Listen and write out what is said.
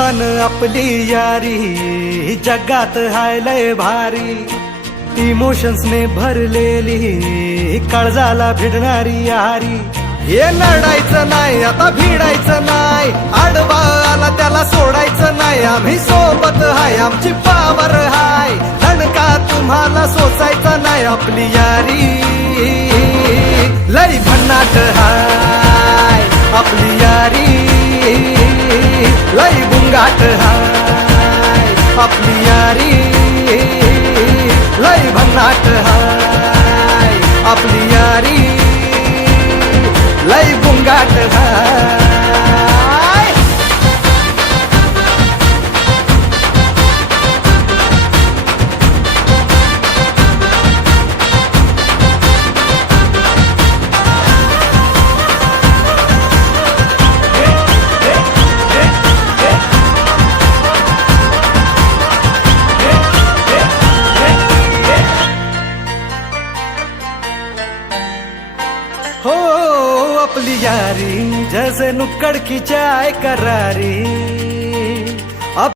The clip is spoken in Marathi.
तुफान आपली यारी जगात हाय लय भारी, इमोशन्स ने भरलेली काळजाला भिडणारी यारी. हे लढायचं नाही आता भिडायचं नाही, आडवा आला त्याला सोडायचं नाही. आम्ही सोबत हाय आमची पावर हाय, दणका तुम्हाला सोसायचा नाही. आपली यारी लय भन्नाट हाय, आपली यारी लय बुंगाट हाय. आपली यारी लय भन्नाट हाय, आपली यारी लय बुंगाट हाय. हो आपली यारी जैसे नुक्कड़ की चाय करारी,